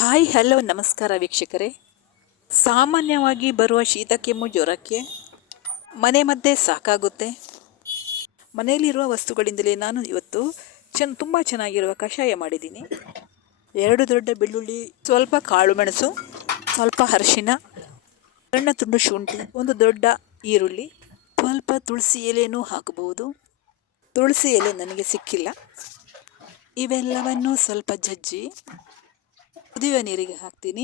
Hi, hello, ನಮಸ್ಕಾರ ವೀಕ್ಷಕರೇ. ಸಾಮಾನ್ಯವಾಗಿ ಬರುವ ಶೀತ, ಕೆಮ್ಮು, ಜ್ವರಕ್ಕೆ ಮನೆ ಮದ್ದೇ ಸಾಕಾಗುತ್ತೆ. ಮನೆಯಲ್ಲಿರುವ ವಸ್ತುಗಳಿಂದಲೇ ನಾನು ಇವತ್ತು ಚೆನ್ನ ತುಂಬ ಚೆನ್ನಾಗಿರುವ ಕಷಾಯ ಮಾಡಿದ್ದೀನಿ. ಎರಡು ದೊಡ್ಡ ಬೆಳ್ಳುಳ್ಳಿ, ಸ್ವಲ್ಪ ಕಾಳು ಮೆಣಸು, ಸ್ವಲ್ಪ ಅರಿಶಿನ ಸಣ್ಣ ತುಂಡು ಶುಂಠಿ, ಒಂದು ದೊಡ್ಡ ಈರುಳ್ಳಿ, ಸ್ವಲ್ಪ ತುಳಸಿ ಎಲೆಯೂ ಹಾಕಬಹುದು. ತುಳಸಿ ಎಲೆ ನನಗೆ ಸಿಕ್ಕಿಲ್ಲ. ಇವೆಲ್ಲವನ್ನು ಸ್ವಲ್ಪ ಜಜ್ಜಿ ಕುದಿಯುವ ನೀರಿಗೆ ಹಾಕ್ತೀನಿ.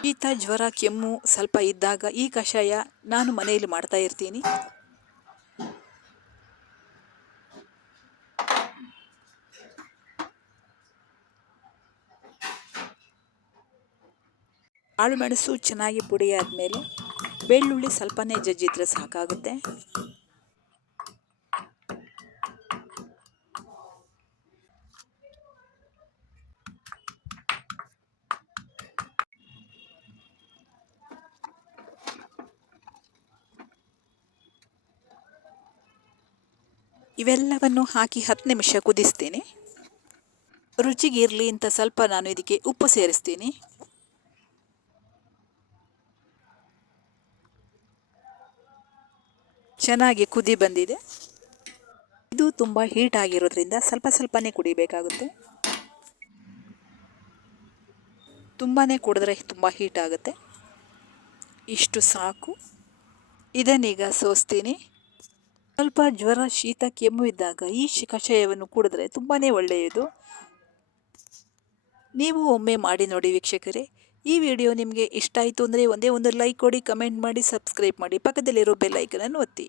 ಶೀತ, ಜ್ವರ, ಕೆಮ್ಮು ಸ್ವಲ್ಪ ಇದ್ದಾಗ ಈ ಕಷಾಯ ನಾನು ಮನೆಯಲ್ಲಿ ಮಾಡ್ತಾ ಇರ್ತೀನಿ. ಕಾಳುಮೆಣಸು ಚೆನ್ನಾಗಿ ಪುಡಿ ಆದಮೇಲೆ ಬೆಳ್ಳುಳ್ಳಿ ಸ್ವಲ್ಪನೇ ಜಜ್ಜಿದ್ರೆ ಸಾಕಾಗುತ್ತೆ. ಇವೆಲ್ಲವನ್ನು ಹಾಕಿ ಹತ್ತು ನಿಮಿಷ ಕುದಿಸ್ತೀನಿ. ರುಚಿಗೆ ಇರಲಿ ಅಂತ ಸ್ವಲ್ಪ ನಾನು ಇದಕ್ಕೆ ಉಪ್ಪು ಸೇರಿಸ್ತೀನಿ. ಚೆನ್ನಾಗಿ ಕುದಿ ಬಂದಿದೆ. ಇದು ತುಂಬ ಹೀಟ್ ಆಗಿರೋದ್ರಿಂದ ಸ್ವಲ್ಪ ಸ್ವಲ್ಪನೇ ಕುಡಿಬೇಕಾಗುತ್ತೆ. ತುಂಬಾ ಕುಡಿದ್ರೆ ತುಂಬ ಹೀಟ್ ಆಗುತ್ತೆ. ಇಷ್ಟು ಸಾಕು. ಇದನ್ನೀಗ ಸೋಸ್ತೀನಿ. ಸ್ವಲ್ಪ ಜ್ವರ, ಶೀತ, ಕೆಮ್ಮು ಇದ್ದಾಗ ಈ ಕಷಾಯವನ್ನು ಕುಡಿದ್ರೆ ತುಂಬಾ ಒಳ್ಳೆಯದು. ನೀವು ಒಮ್ಮೆ ಮಾಡಿ ನೋಡಿ ವೀಕ್ಷಕರೇ. ಈ ವಿಡಿಯೋ ನಿಮಗೆ ಇಷ್ಟ ಆಯಿತು ಅಂದರೆ ಒಂದೇ ಒಂದು ಲೈಕ್ ಕೊಡಿ, ಕಮೆಂಟ್ ಮಾಡಿ, ಸಬ್ಸ್ಕ್ರೈಬ್ ಮಾಡಿ. ಪಕ್ಕದಲ್ಲಿರೋ ಬೆಲ್ ಐಕನನ್ನು ಒತ್ತಿ.